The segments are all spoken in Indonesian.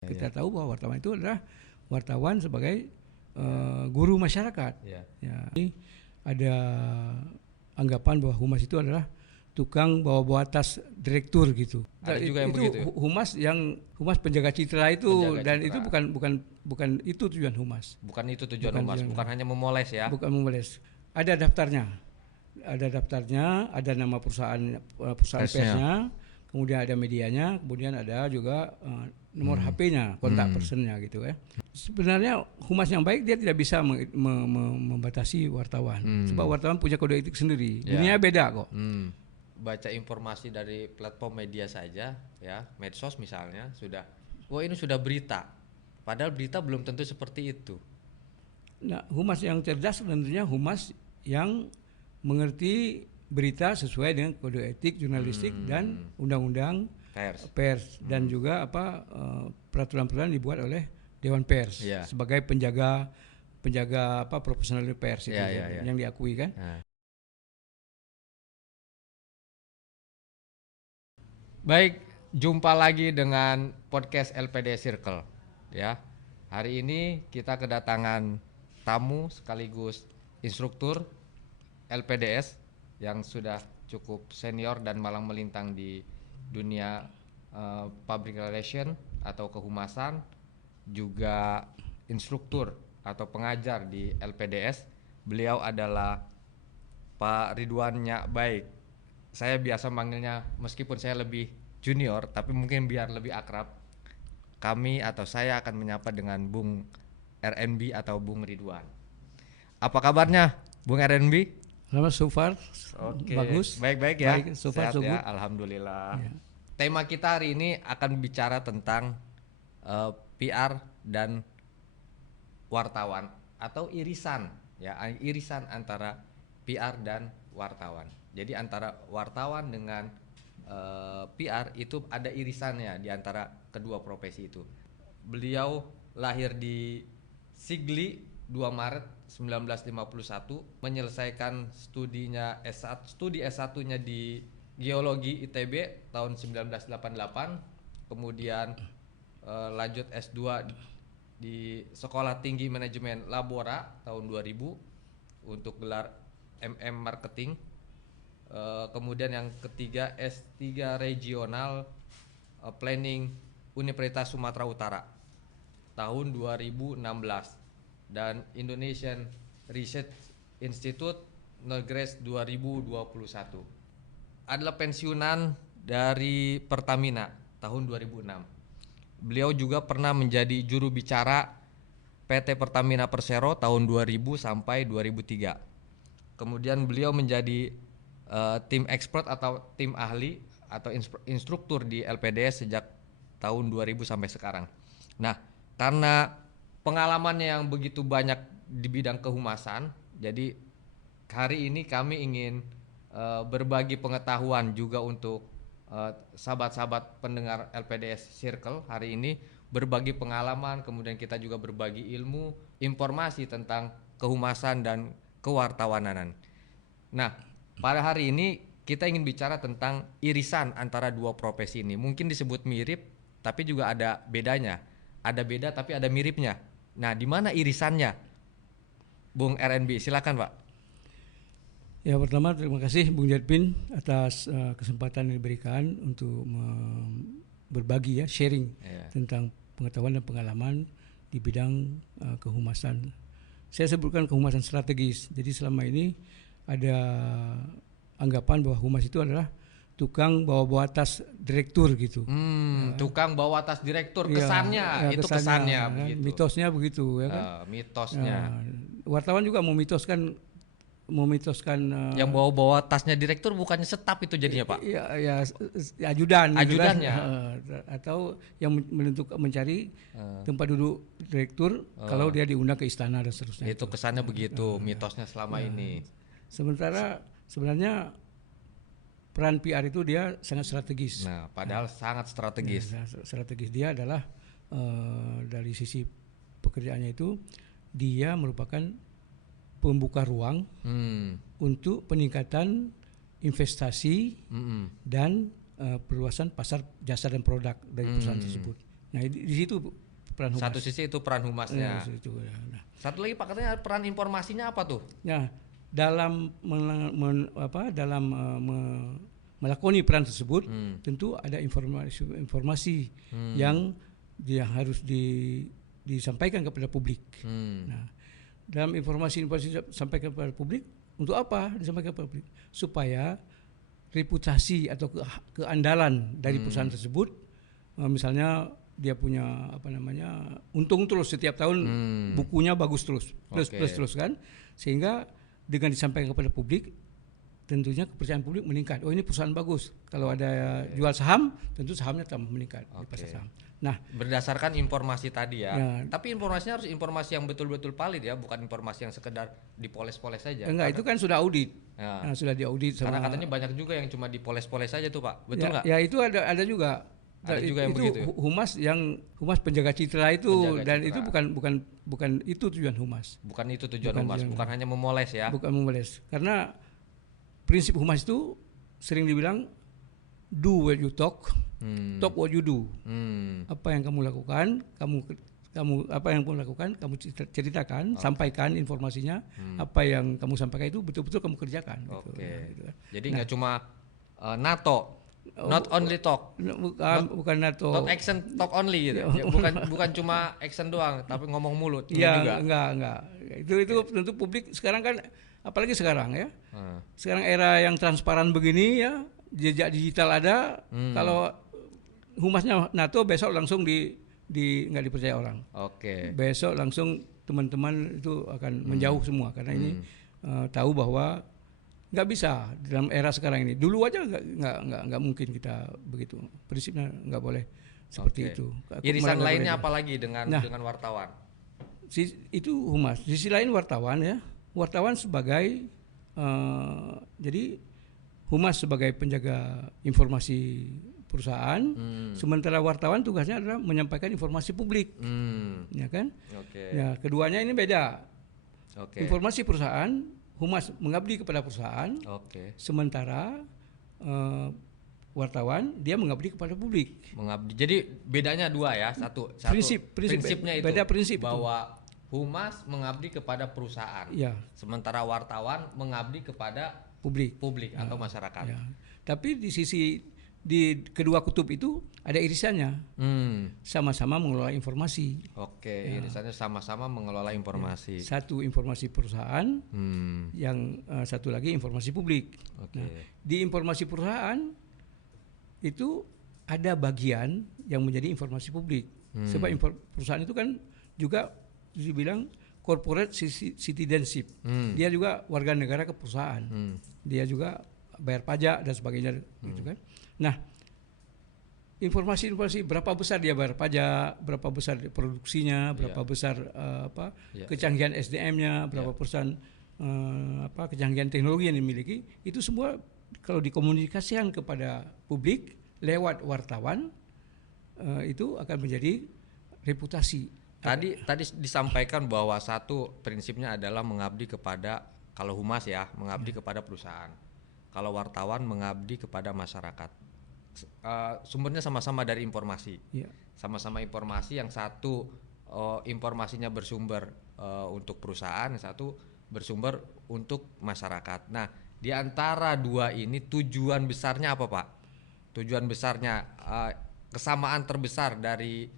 Kita tahu bahwa wartawan itu adalah wartawan sebagai guru masyarakat. Ya, ini ada anggapan bahwa humas itu adalah tukang bawa-bawa tas direktur gitu. Ada juga yang itu begitu. Humas penjaga citra itu, Penjaga dan citra. itu bukan itu tujuan humas. Bukan itu tujuan humas, bukan hanya memoles ya. Bukan memoles. Ada daftarnya, ada nama perusahaan persnya, kemudian ada medianya, kemudian ada juga nomor HP-nya, kontak personnya gitu ya. Sebenarnya humas yang baik dia tidak bisa membatasi wartawan, sebab wartawan punya kode etik sendiri. Dunia beda kok. Baca informasi dari platform media saja ya, medsos misalnya sudah, wah ini sudah berita, padahal berita belum tentu seperti itu. Nah, humas yang cerdas tentunya humas yang mengerti berita sesuai dengan kode etik jurnalistik dan undang-undang pers dan juga peraturan-peraturan dibuat oleh Dewan Pers sebagai penjaga profesional pers itu yang diakui kan. Baik, jumpa lagi dengan podcast LPD Circle ya. Hari ini kita kedatangan tamu sekaligus instruktur LPDS yang sudah cukup senior dan malang melintang di dunia public relation atau kehumasan, juga instruktur atau pengajar di LPDS. Beliau adalah Pak Ridwan Nyak Baik. Saya biasa manggilnya, meskipun saya lebih junior, tapi mungkin biar lebih akrab, kami atau saya akan menyapa dengan Bung RNB atau Bung Ridwan. Apa kabarnya Bung RNB? Selamat, so far. Oke, bagus. Baik-baik ya. Baik, so far, sehat so ya, good. alhamdulillah. Tema kita hari ini akan bicara tentang PR dan wartawan atau irisan ya, irisan antara PR dan wartawan. Jadi antara wartawan dengan PR itu ada irisannya di antara kedua profesi itu. Beliau lahir di Sigli 2 Maret 1951, menyelesaikan studinya studi S1-nya di Geologi ITB tahun 1988, kemudian lanjut S2 di Sekolah Tinggi Manajemen Labora tahun 2000 untuk gelar MM Marketing. Kemudian yang ketiga S3 Regional Planning Universitas Sumatera Utara tahun 2016 dan Indonesian Research Institute Negres 2021. Adalah pensiunan dari Pertamina tahun 2006. Beliau juga pernah menjadi juru bicara PT Pertamina Persero tahun 2000 sampai 2003. Kemudian beliau menjadi tim expert atau tim ahli atau instruktur di LPDS sejak tahun 2000 sampai sekarang. Nah, karena pengalamannya yang begitu banyak di bidang kehumasan, jadi hari ini kami ingin berbagi pengetahuan juga untuk sahabat-sahabat pendengar LPDS Circle. Hari ini berbagi pengalaman, kemudian kita juga berbagi ilmu, informasi tentang kehumasan dan kewartawanan. Nah, pada hari ini kita ingin bicara tentang irisan antara dua profesi ini. Mungkin disebut mirip, tapi juga ada bedanya. Ada beda tapi ada miripnya. Nah, di mana irisannya? Bung RNB, silakan Pak. Ya, pertama terima kasih Bung Jadpin atas kesempatan yang diberikan untuk berbagi sharing tentang pengetahuan dan pengalaman di bidang kehumasan. Saya sebutkan kehumasan strategis. Jadi selama ini ada anggapan bahwa humas itu adalah tukang bawa-bawa tas direktur gitu. Tukang bawa tas direktur, kesannya itu kesannya kan? begitu. Mitosnya begitu ya kan. Mitosnya. Wartawan juga memitoskan yang bawa-bawa tasnya direktur bukannya staf itu jadinya Pak? Ya ajudan. Ajudannya. Gitu kan? Atau yang menentukan mencari tempat duduk direktur kalau dia diundang ke istana dan seterusnya. Itu kesannya begitu, mitosnya selama ini. Sementara sebenarnya peran PR itu dia sangat strategis. Nah, padahal sangat strategis. Strategis dia adalah dari sisi pekerjaannya itu dia merupakan pembuka ruang untuk peningkatan investasi dan perluasan pasar jasa dan produk dari perusahaan tersebut. Nah, di situ peran humas. Satu sisi itu peran humasnya. Ya. Nah. Satu lagi Pak, katanya peran informasinya apa tuh? Ya, dalam melakoni peran tersebut, tentu ada informasi yang dia harus disampaikan kepada publik. Nah, dalam informasi disampaikan kepada publik, untuk apa disampaikan kepada publik? Supaya reputasi atau keandalan dari perusahaan tersebut, misalnya dia punya untung terus setiap tahun, bukunya bagus terus, plus kan, sehingga dengan disampaikan kepada publik, tentunya kepercayaan publik meningkat. Oh, ini perusahaan bagus. Kalau ada jual saham, tentu sahamnya tambah meningkat di pasar saham. Nah, berdasarkan informasi tadi ya. Tapi informasinya harus informasi yang betul-betul valid ya, bukan informasi yang sekedar dipoles-poles saja. Enggak, itu kan sudah audit. Ya. Nah, sudah diaudit karena katanya banyak juga yang cuma dipoles-poles saja tuh Pak. Betul nggak? Ya, itu ada juga. Ada juga yang begitu. Humas penjaga citra itu, dan itu bukan itu tujuan humas. Bukan itu tujuan humas, bukan hanya memoles ya. Bukan memoles. Karena prinsip humas itu sering dibilang do what you talk, talk what you do. Apa yang kamu lakukan, kamu ceritakan, sampaikan informasinya. Apa yang kamu sampaikan itu betul-betul kamu kerjakan. Gitu. Jadi nggak cuma NATO. Not only talk. Bukan NATO. Talk action, talk only gitu. Ya, bukan cuma action doang, tapi ngomong mulut juga. Enggak. Itu tentu publik sekarang kan, apalagi sekarang ya. Sekarang era yang transparan begini ya, jejak digital ada. Kalau humasnya NATO, besok langsung nggak dipercaya orang. Besok langsung teman-teman itu akan menjauh semua, karena ini tahu bahwa nggak bisa dalam era sekarang ini. Dulu aja nggak mungkin kita begitu. Prinsipnya nggak boleh seperti itu. Irisan lainnya apalagi dengan wartawan? Itu humas. Di sisi lain wartawan ya. Wartawan sebagai jadi humas sebagai penjaga informasi perusahaan, sementara wartawan tugasnya adalah menyampaikan informasi publik, ya kan? Ya, keduanya ini beda. Informasi perusahaan, humas mengabdi kepada perusahaan, sementara wartawan dia mengabdi kepada publik. Jadi bedanya dua ya, satu prinsipnya itu beda prinsip bahwa humas mengabdi kepada perusahaan, sementara wartawan mengabdi kepada publik atau masyarakat. Ya. Tapi di kedua kutub itu ada irisannya, sama-sama mengelola informasi. Irisannya sama-sama mengelola informasi. Satu informasi perusahaan, yang satu lagi informasi publik. Nah, di informasi perusahaan itu ada bagian yang menjadi informasi publik. Sebab perusahaan itu kan juga dibilang corporate citizenship. Dia juga warga negara ke perusahaan. Dia juga bayar pajak dan sebagainya, gitu kan. Nah, informasi berapa besar dia bayar pajak, berapa besar produksinya, berapa besar kecanggihan SDM-nya, berapa persen kecanggihan teknologi yang dimiliki, itu semua kalau dikomunikasikan kepada publik lewat wartawan, itu akan menjadi reputasi. Tadi disampaikan bahwa satu prinsipnya adalah mengabdi kepada, kalau humas ya, mengabdi kepada perusahaan. Kalau wartawan mengabdi kepada masyarakat. Sumbernya sama-sama dari informasi. Sama-sama informasi, yang satu informasinya bersumber untuk perusahaan, yang satu bersumber untuk masyarakat. Nah, di antara dua ini tujuan besarnya apa, Pak? Tujuan besarnya, kesamaan terbesar dari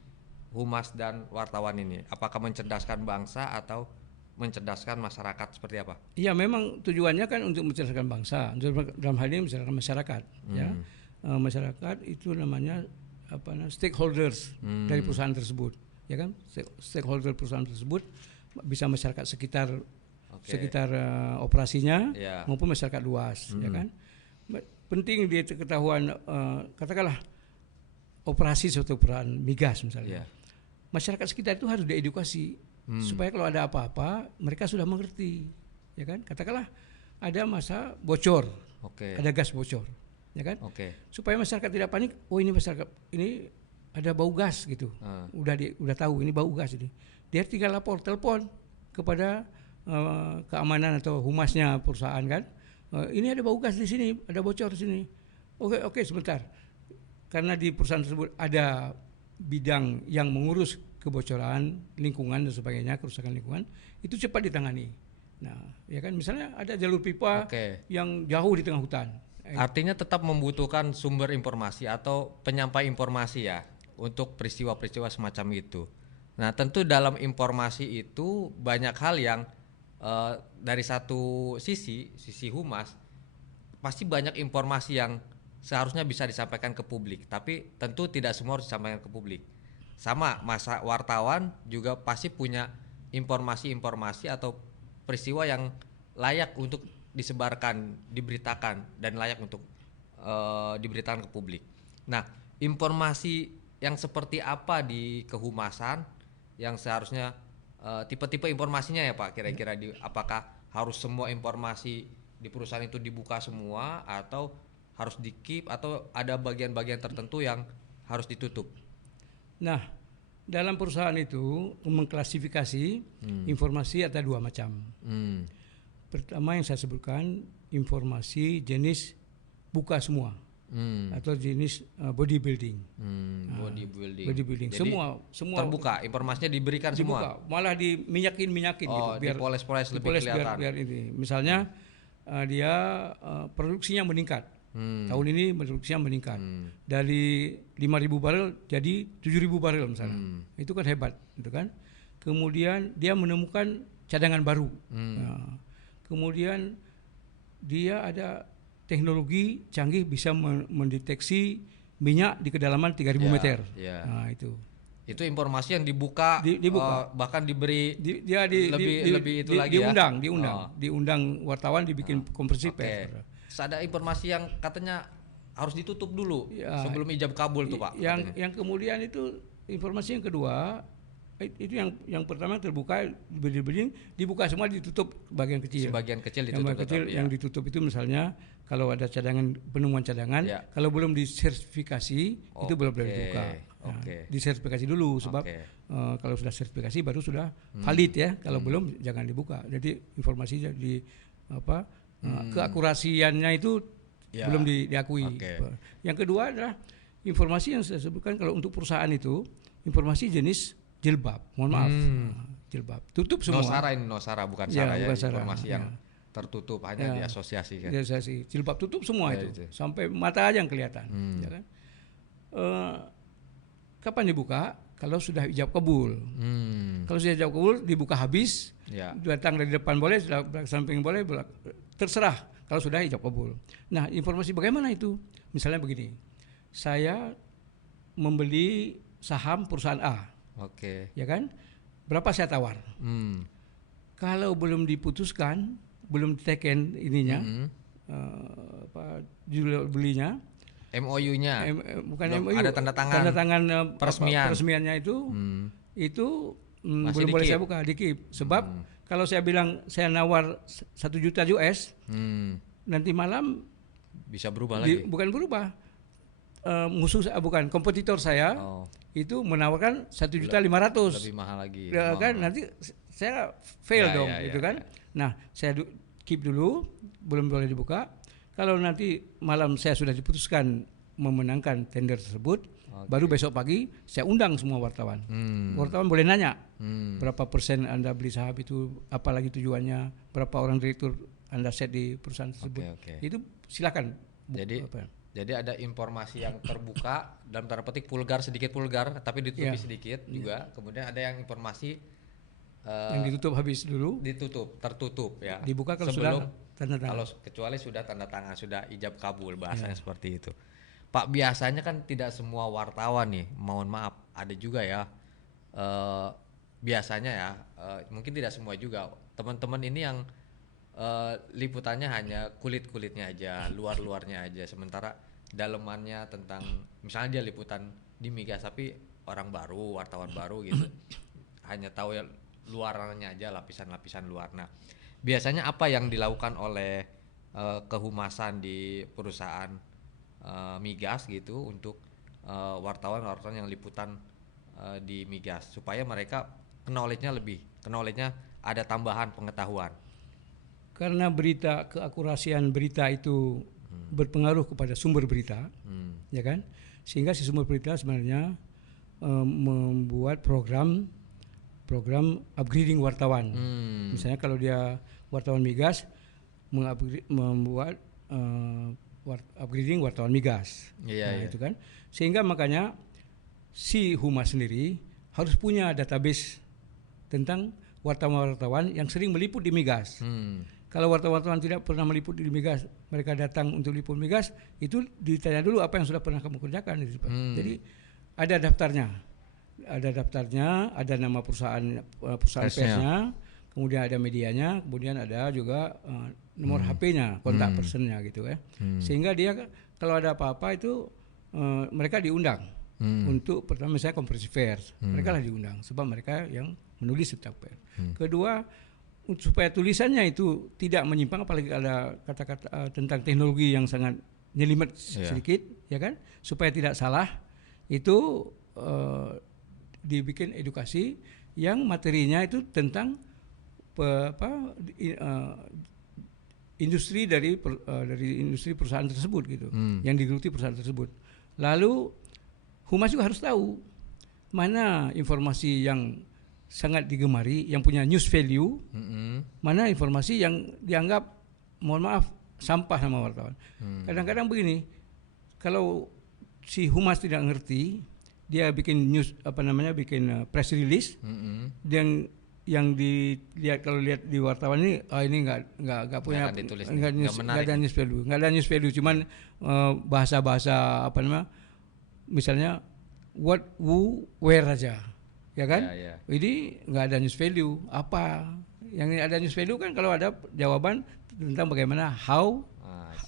humas dan wartawan ini, apakah mencerdaskan bangsa atau mencerdaskan masyarakat, seperti apa? Iya, memang tujuannya kan untuk mencerdaskan bangsa. Dalam hal ini mencerdaskan masyarakat. Ya, masyarakat itu namanya stakeholders dari perusahaan tersebut, ya kan? Stakeholder perusahaan tersebut bisa masyarakat sekitar operasinya, maupun masyarakat luas, ya kan? Penting dia ketahuan, katakanlah operasi suatu perusahaan migas misalnya. Masyarakat sekitar itu harus diedukasi supaya kalau ada apa-apa mereka sudah mengerti, ya kan? Katakanlah ada masa bocor, ada gas bocor, ya kan? Supaya masyarakat tidak panik. Oh, ini masyarakat ini ada bau gas gitu. Udah tahu ini bau gas ini. Dia tinggal telepon kepada keamanan atau humasnya perusahaan kan. Ini ada bau gas di sini, ada bocor di sini. Oke, sebentar. Karena di perusahaan tersebut ada bidang yang mengurus kebocoran lingkungan dan sebagainya, kerusakan lingkungan itu cepat ditangani. Nah, ya kan misalnya ada jalur pipa yang jauh di tengah hutan. Artinya tetap membutuhkan sumber informasi atau penyampai informasi ya untuk peristiwa-peristiwa semacam itu. Nah, tentu dalam informasi itu banyak hal yang dari satu sisi humas pasti banyak informasi yang seharusnya bisa disampaikan ke publik, tapi tentu tidak semua harus disampaikan ke publik. Sama masa wartawan juga pasti punya informasi-informasi atau peristiwa yang layak untuk disebarkan, diberitakan dan layak untuk diberitakan ke publik. Nah, informasi yang seperti apa di kehumasan yang seharusnya tipe-tipe informasinya ya Pak, kira-kira apakah harus semua informasi di perusahaan itu dibuka semua atau harus di-keep atau ada bagian-bagian tertentu yang harus ditutup? Nah, dalam perusahaan itu mengklasifikasi informasi ada dua macam. Pertama yang saya sebutkan informasi jenis buka semua atau jenis bodybuilding. Bodybuilding. Jadi semua terbuka, informasinya diberikan semua. Malah diminyakin gitu, biar dipoles-poles lebih kelihatan. Biar ini. Misalnya dia produksinya meningkat. Tahun ini produksinya meningkat. Dari 5.000 barel jadi 7.000 barel misalnya. Itu kan hebat, gitu kan? Kemudian dia menemukan cadangan baru. Nah, kemudian dia ada teknologi canggih bisa mendeteksi minyak di kedalaman 3.000 meter. Nah, itu informasi yang dibuka. Bahkan diberi diundang wartawan, dibikin konferensi pers. Ada informasi yang katanya harus ditutup dulu sebelum ijab kabul tuh Pak. Yang kemudian itu informasi yang kedua itu yang pertama terbuka dibuka semua, ditutup bagian kecil. Sebagian kecil ditutup. Yang kecil yang ditutup itu misalnya kalau ada penemuan cadangan, kalau belum disertifikasi itu belum boleh dibuka. Disertifikasi dulu sebab kalau sudah sertifikasi baru sudah valid ya. Kalau belum jangan dibuka. Jadi informasi di keakurasiannya itu belum diakui. Yang kedua adalah informasi yang saya sebutkan kalau untuk perusahaan itu informasi jenis jilbab. Mohon maaf. Jilbab. Tutup semua. Nosara bukan Sara ya. Informasi yang tertutup hanya diasosiasi kan. Diasosiasi. Jilbab tutup semua itu. Sampai mata aja yang kelihatan. Ya kan? Kapan dibuka? Kalau sudah ijab kabul. Kalau sudah ijab kabul dibuka habis. Datang dari depan boleh, samping boleh, terserah kalau sudah ijab kabul. Nah, informasi bagaimana itu? Misalnya begini. Saya membeli saham perusahaan A. Ya kan? Berapa saya tawar? Kalau belum diputuskan, belum diteken ininya, jual belinya, MOU-nya, bukan belum MOU, ada tanda tangan peresmiannya itu belum boleh saya buka, dikip. Sebab kalau saya bilang saya nawar 1 juta US, nanti malam bisa berubah lagi. Bukan berubah. Kompetitor saya itu menawarkan 1.500.000. Lebih mahal lagi. Kan nanti saya fail dong, gitu kan. Nah, saya keep dulu, belum boleh dibuka. Kalau nanti malam saya sudah diputuskan memenangkan tender tersebut, baru besok pagi saya undang semua wartawan. Wartawan boleh nanya berapa persen Anda beli saham itu, apalagi tujuannya, berapa orang direktur Anda set di perusahaan tersebut. Itu silakan. Jadi ada informasi yang terbuka dalam tanda petik sedikit vulgar tapi ditutupi sedikit juga. Kemudian ada yang informasi yang ditutup habis dulu. Tertutup ya. Dibuka kalau sudah tanda tangan. Kalau kecuali sudah tanda tangan, sudah ijab kabul bahasanya seperti itu. Pak, biasanya kan tidak semua wartawan nih, mohon maaf, ada juga ya. Biasanya ya, mungkin tidak semua juga. Teman-teman ini yang liputannya hanya kulit-kulitnya aja, luar-luarnya aja, sementara dalemannya tentang misalnya dia liputan di migas tapi orang baru, wartawan baru gitu, hanya tahu ya luarannya aja, lapisan-lapisan luar. Nah, biasanya apa yang dilakukan oleh kehumasan di perusahaan migas gitu untuk wartawan-wartawan yang liputan di migas supaya mereka knowledge-nya ada tambahan pengetahuan? Karena keakurasian berita itu berpengaruh kepada sumber berita, ya kan? Sehingga si sumber berita sebenarnya membuat program upgrading wartawan. Misalnya kalau dia wartawan migas, membuat upgrading wartawan migas. Itu kan. Sehingga makanya si Humas sendiri harus punya database tentang wartawan-wartawan yang sering meliput di migas. Kalau wartawan-wartawan tidak pernah meliput di migas, mereka datang untuk liput migas, itu ditanya dulu apa yang sudah pernah kamu kerjakan. Jadi ada daftarnya, ada nama perusahaan persnya, kemudian ada medianya, kemudian ada juga nomor HP-nya, kontak personnya gitu ya. Sehingga dia kalau ada apa-apa itu mereka diundang untuk pertama misalnya konferensi pers, mereka lah diundang sebab mereka yang menulis tentang pers. Kedua, supaya tulisannya itu tidak menyimpang, apalagi ada kata-kata tentang teknologi yang sangat nyelimet sedikit, ya kan, supaya tidak salah, itu dibikin edukasi yang materinya itu tentang industri dari industri perusahaan tersebut gitu, yang digeluti perusahaan tersebut. Lalu Humas juga harus tahu mana informasi yang sangat digemari, yang punya news value, mana informasi yang dianggap, mohon maaf, sampah sama wartawan. Kadang-kadang begini, kalau si Humas tidak ngerti, dia bikin news bikin press release, dan yang dilihat kalau lihat di wartawan ini, ini nggak punya nggak ada news value, cuman bahasa-bahasa misalnya what, who, where aja. Ya kan? Jadi nggak ada news value. Apa yang ada news value kan kalau ada jawaban tentang bagaimana, how,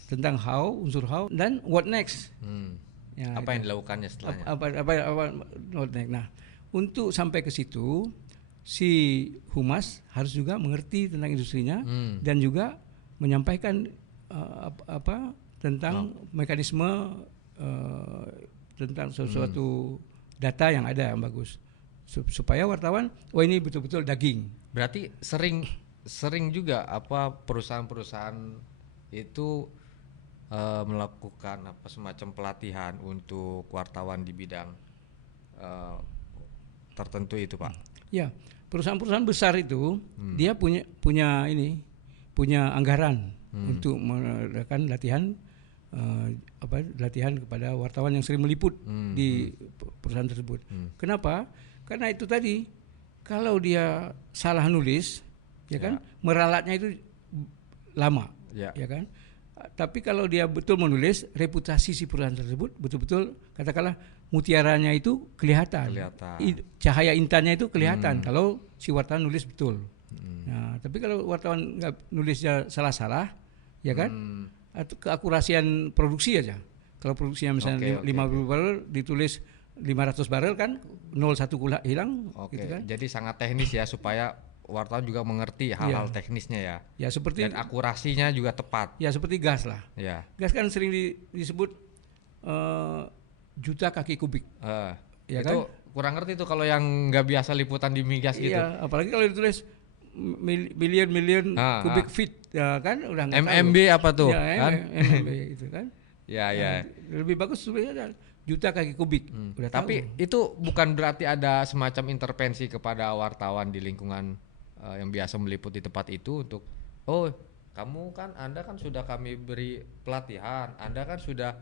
tentang how, unsur how, dan what next. Apa yang dilakukannya setelahnya? What next. Nah, untuk sampai ke situ, si Humas harus juga mengerti tentang industrinya dan juga menyampaikan tentang mekanisme tentang sesuatu data yang ada yang bagus. Supaya wartawan, ini betul-betul daging. Berarti sering juga perusahaan-perusahaan itu melakukan semacam pelatihan untuk wartawan di bidang tertentu itu, Pak. Ya, perusahaan-perusahaan besar itu dia punya anggaran untuk melakukan latihan kepada wartawan yang sering meliput di perusahaan tersebut. Kenapa? Karena itu tadi, kalau dia salah nulis, ya kan, meralatnya itu lama, ya kan. Tapi kalau dia betul menulis, reputasi si perusahaan tersebut betul-betul, katakanlah, mutiaranya itu kelihatan. Cahaya intannya itu kelihatan kalau si wartawan nulis betul. Nah, tapi kalau wartawan nggak nulisnya salah-salah, ya kan, atau keakurasian produksi aja. Kalau produksinya misalnya 50 barrel ditulis 500 barrel kan 01 hilang. Gitu kan. Jadi sangat teknis ya, supaya wartawan juga mengerti hal-hal teknisnya ya. Ya seperti, dan akurasinya juga tepat. Ya seperti gas lah. Ya. Gas kan sering disebut juta kaki kubik. Ya itu kan? Kurang ngerti tuh kalau yang nggak biasa liputan di migas gitu. Iya, apalagi kalau ditulis million kubik feet, ya kan udah nggak tahu. MMB apa tuh? Ya, kan? MMB itu kan. Ya. Lebih bagus sebenarnya juta kaki kubik. Tapi itu bukan berarti ada semacam intervensi kepada wartawan di lingkungan yang biasa meliput di tempat itu untuk, Anda kan sudah kami beri pelatihan, Anda kan sudah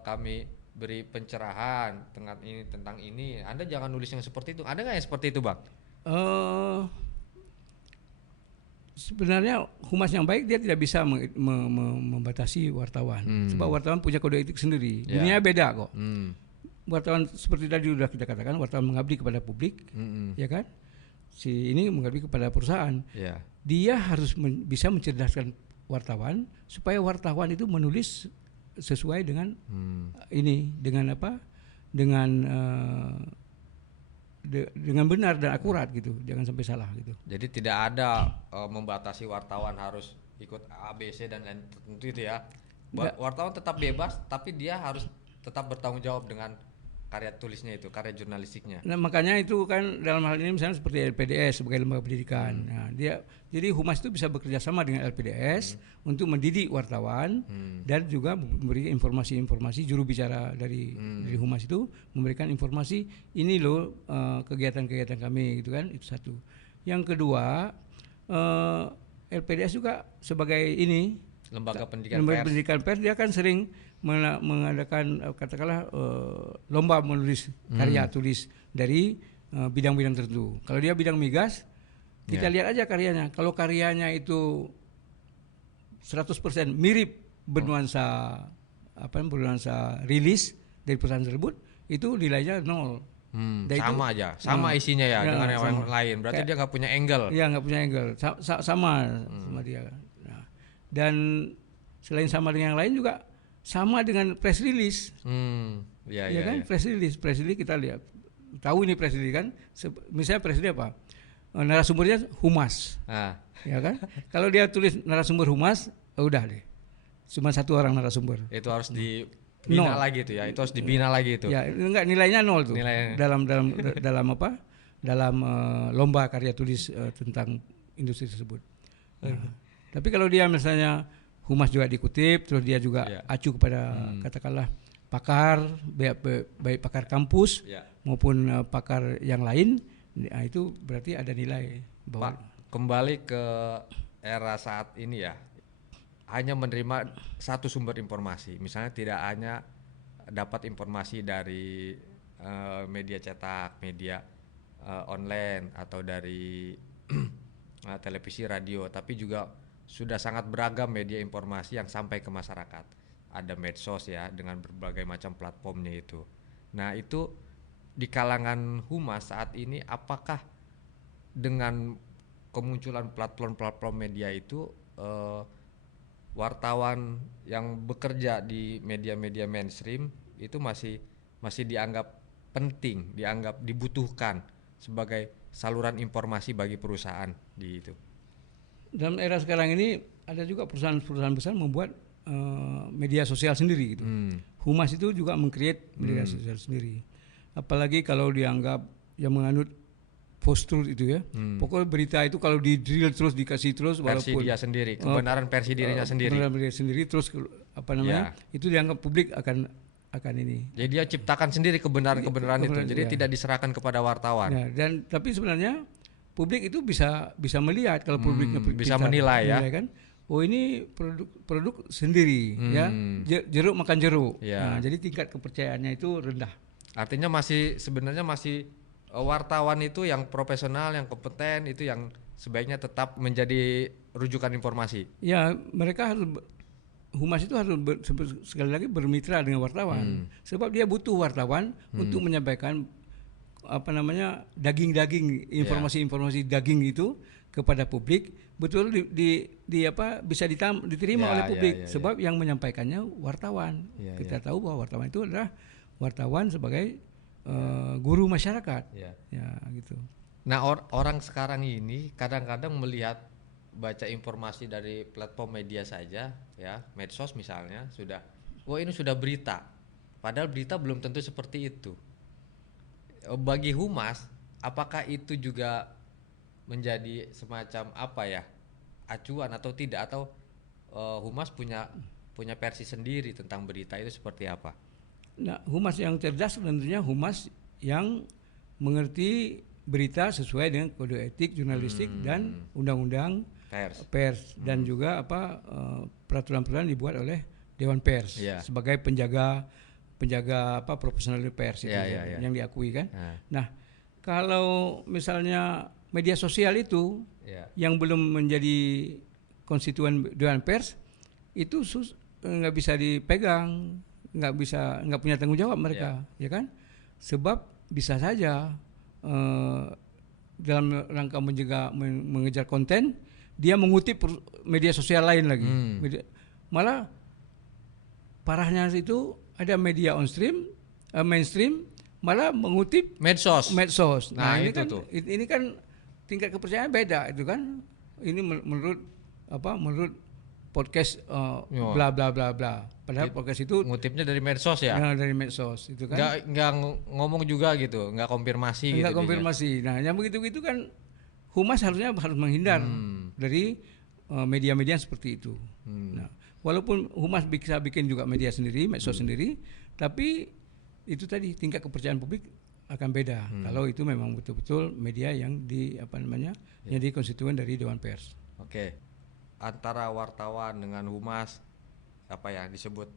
kami beri pencerahan tentang ini, Anda jangan nulis yang seperti itu. Ada nggak yang seperti itu, Bang? Sebenarnya Humas yang baik dia tidak bisa membatasi wartawan, sebab wartawan punya kode etik sendiri. Dunia beda kok. Wartawan seperti tadi sudah kita katakan, wartawan mengabdi kepada publik, ya kan? Si ini mengabdi kepada perusahaan. Dia harus bisa mencerdaskan wartawan supaya wartawan itu menulis sesuai dengan dengan benar dan akurat gitu, jangan sampai salah gitu. Jadi tidak ada membatasi wartawan harus ikut A, B, C dan lain tentu itu ya. Wartawan tetap bebas, tapi dia harus tetap bertanggung jawab dengan karya tulisnya itu, karya jurnalistiknya. Nah, makanya itu kan dalam hal ini misalnya seperti LPDS sebagai lembaga pendidikan. Nah, jadi Humas itu bisa bekerja sama dengan LPDS untuk mendidik wartawan dan juga memberi informasi-informasi. Juru bicara dari Humas itu memberikan informasi, ini loh kegiatan-kegiatan kami gitu kan. Itu satu. Yang kedua, LPDS juga sebagai ini lembaga pendidikan pers, dia kan sering mengadakan katakanlah lomba menulis karya tulis dari bidang-bidang tertentu. Kalau dia bidang migas, kita lihat aja karyanya. Kalau karyanya itu 100% mirip bernuansa bernuansa rilis dari perusahaan tersebut, itu nilainya 0. Sama aja, sama isinya ya dengan yang lain. Berarti dia nggak punya angle. Iya, nggak punya angle. Sama dia. Nah, dan selain sama dengan yang lain juga sama dengan press release. Ya kan? Press release kita lihat. Tahu ini press release kan? Misalnya press release apa? Narasumbernya Humas. Ya kan? Kalau dia tulis narasumber Humas, udah deh. Cuma satu orang narasumber. Itu harus dibina lagi itu ya. Itu harus dibina lagi itu. Ya, enggak, nilainya 0 tuh. Dalam apa? Dalam lomba karya tulis tentang industri tersebut. Tapi kalau dia misalnya Humas juga dikutip, terus dia juga acu kepada katakanlah pakar, baik pakar kampus maupun pakar yang lain, nah itu berarti ada nilai. Pak, kembali ke era saat ini ya, hanya menerima satu sumber informasi, misalnya tidak hanya dapat informasi dari media cetak, media online atau dari televisi, radio, tapi juga sudah sangat beragam media informasi yang sampai ke masyarakat. Ada medsos ya dengan berbagai macam platformnya itu. Nah, itu di kalangan Humas saat ini apakah dengan kemunculan platform-platform media itu wartawan yang bekerja di media-media mainstream itu masih dianggap penting, dianggap dibutuhkan sebagai saluran informasi bagi perusahaan di itu? Dalam era sekarang ini ada juga perusahaan-perusahaan besar membuat media sosial sendiri gitu. Humas itu juga meng-create media sosial sendiri. Apalagi kalau dianggap yang menganut post-truth itu ya. Pokoknya berita itu kalau di-drill terus, dikasih terus versi walaupun dia sendiri, kebenaran versi dirinya sendiri. Kebenaran dirinya sendiri terus itu dianggap publik akan ini. Jadi dia ciptakan sendiri kebenaran itu. Jadi tidak diserahkan kepada wartawan. Nah, tapi sebenarnya publik itu bisa melihat kalau publiknya bisa menilai ya kan. Oh, ini produk sendiri ya. Jeruk makan jeruk. Nah, jadi tingkat kepercayaannya itu rendah. Artinya sebenarnya masih wartawan itu yang profesional, yang kompeten itu yang sebaiknya tetap menjadi rujukan informasi. Ya, mereka Humas itu harus sekali lagi bermitra dengan wartawan. Sebab dia butuh wartawan untuk menyampaikan daging-daging informasi-informasi daging itu kepada publik, betul bisa diterima oleh publik sebab yang menyampaikannya wartawan. Kita tahu bahwa wartawan itu adalah wartawan sebagai guru masyarakat. Ya gitu. Nah, orang sekarang ini kadang-kadang melihat baca informasi dari platform media saja ya, medsos misalnya, ini sudah berita. Padahal berita belum tentu seperti itu. Bagi Humas, apakah itu juga menjadi semacam acuan atau tidak, atau Humas punya versi sendiri tentang berita itu seperti apa? Nah, Humas yang cerdas tentunya Humas yang mengerti berita sesuai dengan kode etik jurnalistik dan undang-undang pers dan juga peraturan-peraturan dibuat oleh Dewan Pers sebagai penjaga profesional pers itu yang diakui kan. Nah, kalau misalnya media sosial itu yang belum menjadi konstituen Dewan Pers itu nggak bisa dipegang, nggak punya tanggung jawab mereka, ya kan? Sebab bisa saja dalam rangka mengejar konten dia mengutip media sosial lain lagi. Malah parahnya itu ada media mainstream malah mengutip medsos. Nah, ini kan tingkat kepercayaan beda itu kan. Ini menurut podcast bla bla bla bla. Padahal podcast itu ngutipnya dari medsos ya? Ya, dari medsos itu kan. Nggak ngomong juga gitu, nggak konfirmasi gitu. Nggak konfirmasi. Nah, yang begitu-gitu kan humas harus menghindar dari media-media seperti itu. Nah, walaupun humas bisa bikin juga media sendiri, medsos sendiri, tapi itu tadi tingkat kepercayaan publik akan beda kalau itu memang betul-betul media yang yang dikonstituen dari Dewan Pers. Oke. Antara wartawan dengan humas disebut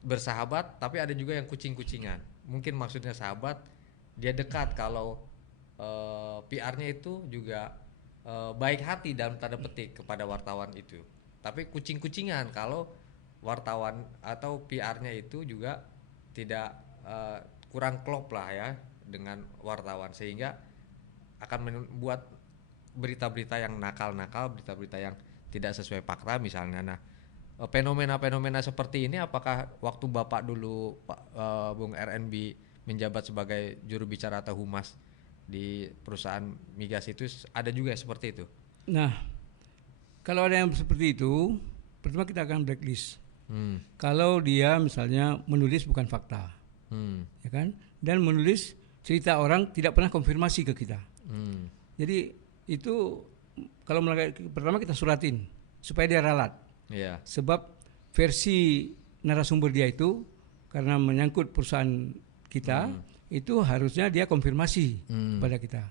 bersahabat, tapi ada juga yang kucing-kucingan. Mungkin maksudnya sahabat, dia dekat kalau PR-nya itu juga baik hati dalam tanda petik kepada wartawan itu. Tapi kucing-kucingan kalau wartawan atau PR-nya itu juga tidak kurang klop lah ya dengan wartawan, sehingga akan membuat berita-berita yang nakal-nakal, berita-berita yang tidak sesuai fakta misalnya. Nah, fenomena-fenomena seperti ini apakah waktu Bapak dulu Bung RNB menjabat sebagai juru bicara atau humas di perusahaan migas itu ada juga seperti itu? Nah, kalau ada yang seperti itu, pertama kita akan blacklist. Kalau dia misalnya menulis bukan fakta, ya kan, dan menulis cerita orang tidak pernah konfirmasi ke kita. Jadi itu kalau pertama kita suratin supaya dia ralat. Yeah. Sebab versi narasumber dia itu karena menyangkut perusahaan kita itu harusnya dia konfirmasi kepada kita,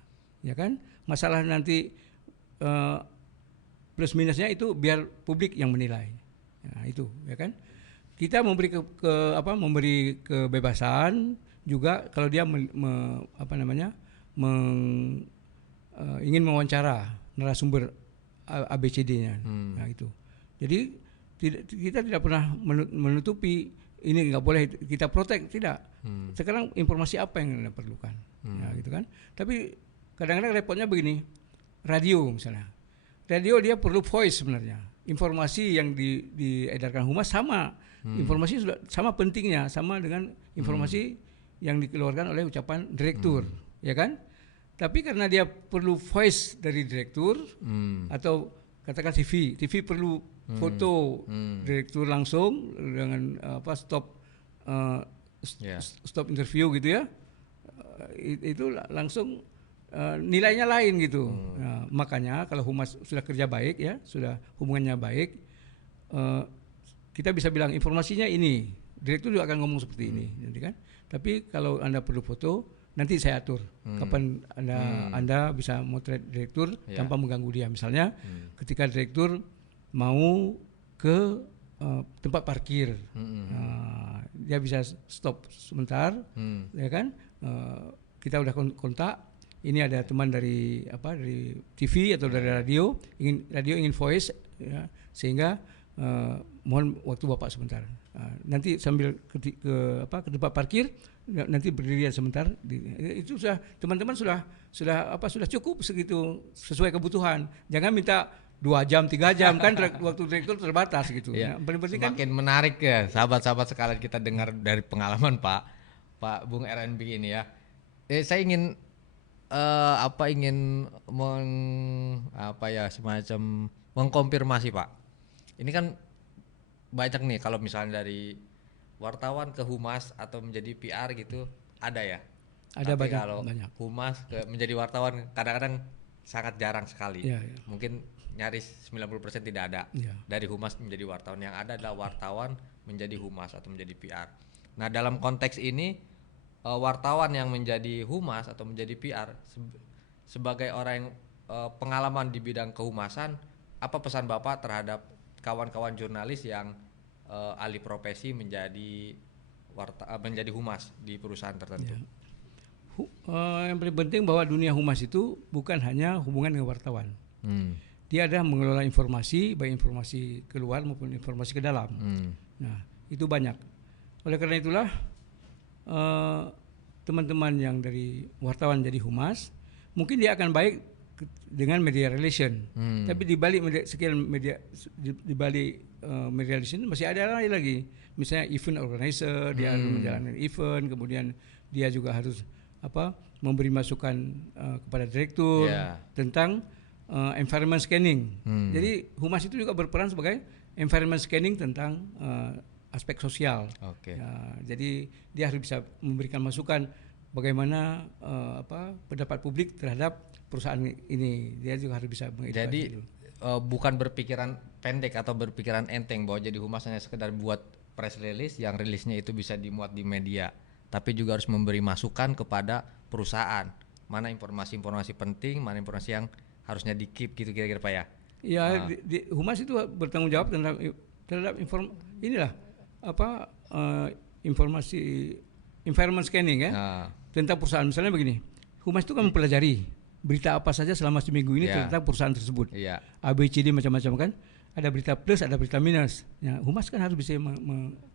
ya kan? Masalah nanti plus minusnya itu biar publik yang menilai. Nah, itu, ya kan? Kita memberi memberi kebebasan juga kalau dia ingin mewawancara narasumber ABCD-nya. Nah, itu. Jadi kita tidak pernah menutupi ini nggak boleh kita protek, tidak. Sekarang informasi apa yang Anda perlukan, ya, gitu kan. Tapi kadang-kadang repotnya begini, radio misalnya, radio dia perlu voice sebenarnya. Informasi yang diedarkan humas sama, informasi sudah sama pentingnya, sama dengan informasi yang dikeluarkan oleh ucapan direktur, ya kan. Tapi karena dia perlu voice dari direktur atau katakan TV perlu foto direktur langsung dengan stop interview gitu ya, itu langsung nilainya lain gitu. Nah, makanya kalau humas sudah kerja baik ya, sudah hubungannya baik, kita bisa bilang informasinya ini, direktur juga akan ngomong seperti ini, nanti kan. Tapi kalau Anda perlu foto, nanti saya atur kapan Anda bisa motret direktur tanpa mengganggu dia. Misalnya ketika direktur mau ke tempat parkir, dia bisa stop sebentar, ya kan? Kita udah kontak. Ini ada teman dari TV atau dari radio ingin voice, ya, sehingga mohon waktu Bapak sebentar. Nanti sambil ke tempat parkir, nanti berdiri sebentar. Itu sudah teman-teman sudah cukup segitu sesuai kebutuhan. Jangan minta 2 jam 3 jam kan waktu direktur terbatas gitu. Ya. Penting Semakin kan menarik ya sahabat-sahabat sekalian, kita dengar dari pengalaman Pak Bung RNB ini ya. Saya ingin semacam mengkonfirmasi Pak. Ini kan banyak nih kalau misalnya dari wartawan ke humas atau menjadi PR gitu ada ya. Ada tapi banyak. Kalau humas menjadi wartawan kadang-kadang sangat jarang sekali. Ya. Mungkin nyaris 90% tidak ada. Ya. Dari humas menjadi wartawan, yang ada adalah wartawan menjadi humas atau menjadi PR. Nah, dalam konteks ini wartawan yang menjadi humas atau menjadi PR sebagai orang yang pengalaman di bidang kehumasan, apa pesan Bapak terhadap kawan-kawan jurnalis yang alih profesi menjadi humas di perusahaan tertentu? Ya. Yang paling penting bahwa dunia humas itu bukan hanya hubungan dengan wartawan. Dia adalah mengelola informasi, baik informasi keluar maupun informasi ke dalam. Nah, itu banyak. Oleh karena itulah teman-teman yang dari wartawan jadi humas, mungkin dia akan baik dengan media relation. Tapi di balik media relation masih ada lagi. Misalnya event organizer, dia harus menjalankan event, kemudian dia juga harus memberi masukan kepada direktur tentang environment scanning. Jadi humas itu juga berperan sebagai environment scanning tentang aspek sosial. Oke. Jadi dia harus bisa memberikan masukan bagaimana pendapat publik terhadap perusahaan ini. Dia juga harus bisa mengedukasi. Jadi bukan berpikiran pendek atau berpikiran enteng bahwa jadi humas hanya sekedar buat press release yang rilisnya itu bisa dimuat di media, tapi juga harus memberi masukan kepada perusahaan mana informasi-informasi penting, mana informasi yang harusnya di keep gitu kira-kira Pak ya. Ya, humas itu bertanggung jawab terhadap informasi environment scanning ya tentang perusahaan. Misalnya begini, humas itu kan mempelajari berita apa saja selama seminggu ini tentang perusahaan tersebut. ABCD macam-macam kan. Ada berita plus, ada berita minus. Ya, humas kan harus bisa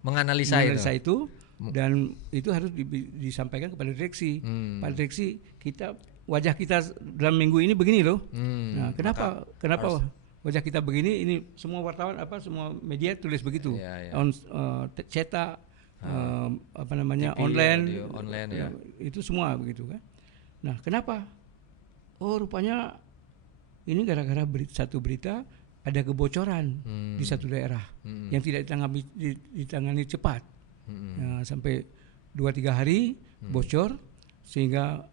menganalisa itu dan itu harus disampaikan kepada direksi. Pak direksi, wajah kita dalam minggu ini begini loh. Nah, kenapa wajah kita begini? Ini semua wartawan semua media tulis begitu. Cetak TV, online, itu semua begitu kan. Nah, kenapa? Oh, rupanya ini gara-gara satu berita ada kebocoran di satu daerah yang tidak ditangani cepat. Sampai 2-3 hari bocor sehingga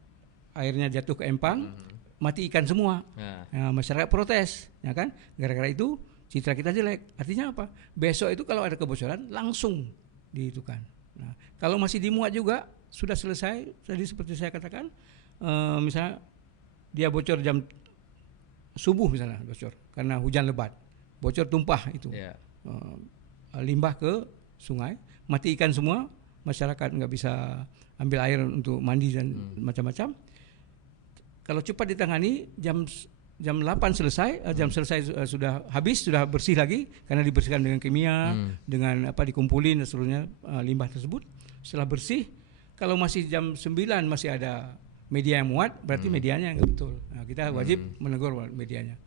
airnya jatuh ke empang, mati ikan semua. Masyarakat protes, ya kan? Gara-gara itu citra kita jelek. Artinya apa? Besok itu kalau ada kebocoran langsung diitukan. Nah, kalau masih dimuat juga sudah selesai. Tadi seperti saya katakan, misalnya dia bocor jam subuh misalnya bocor karena hujan lebat, bocor tumpah itu limbah ke sungai, mati ikan semua, masyarakat nggak bisa ambil air untuk mandi dan macam-macam. Kalau cepat ditangani jam 8 selesai, sudah habis, sudah bersih lagi karena dibersihkan dengan kimia, dengan dikumpulin dan seluruhnya limbah tersebut. Setelah bersih, kalau masih jam 9 masih ada media yang muat, berarti medianya nggak betul. Nah, kita wajib menegur medianya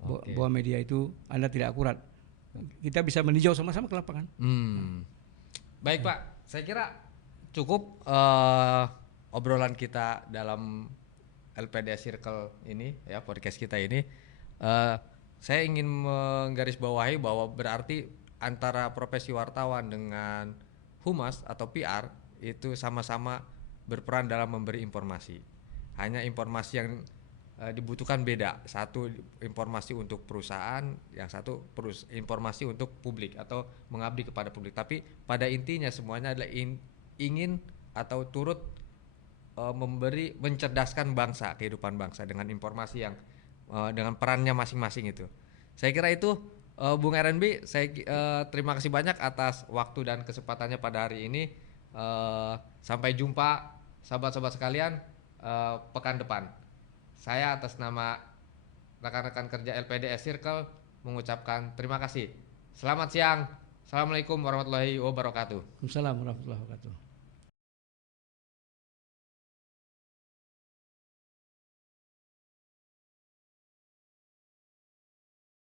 bahwa media itu Anda tidak akurat. Kita bisa meninjau sama-sama ke lapangan. Baik Pak, saya kira cukup obrolan kita dalam LPDS Circle ini ya, podcast kita ini. Saya ingin menggarisbawahi bahwa berarti antara profesi wartawan dengan humas atau PR itu sama-sama berperan dalam memberi informasi. Hanya informasi yang dibutuhkan beda. Satu informasi untuk perusahaan, yang satu informasi untuk publik atau mengabdi kepada publik. Tapi pada intinya semuanya adalah ingin atau turut mencerdaskan bangsa, kehidupan bangsa dengan informasi yang dengan perannya masing-masing itu. Saya kira itu Bung RNB, saya terima kasih banyak atas waktu dan kesempatannya pada hari ini. Sampai jumpa sahabat-sahabat sekalian pekan depan. Saya atas nama rekan-rekan kerja LPDS Circle mengucapkan terima kasih. Selamat siang. Assalamualaikum warahmatullahi wabarakatuh. Waalaikumsalam warahmatullahi wabarakatuh.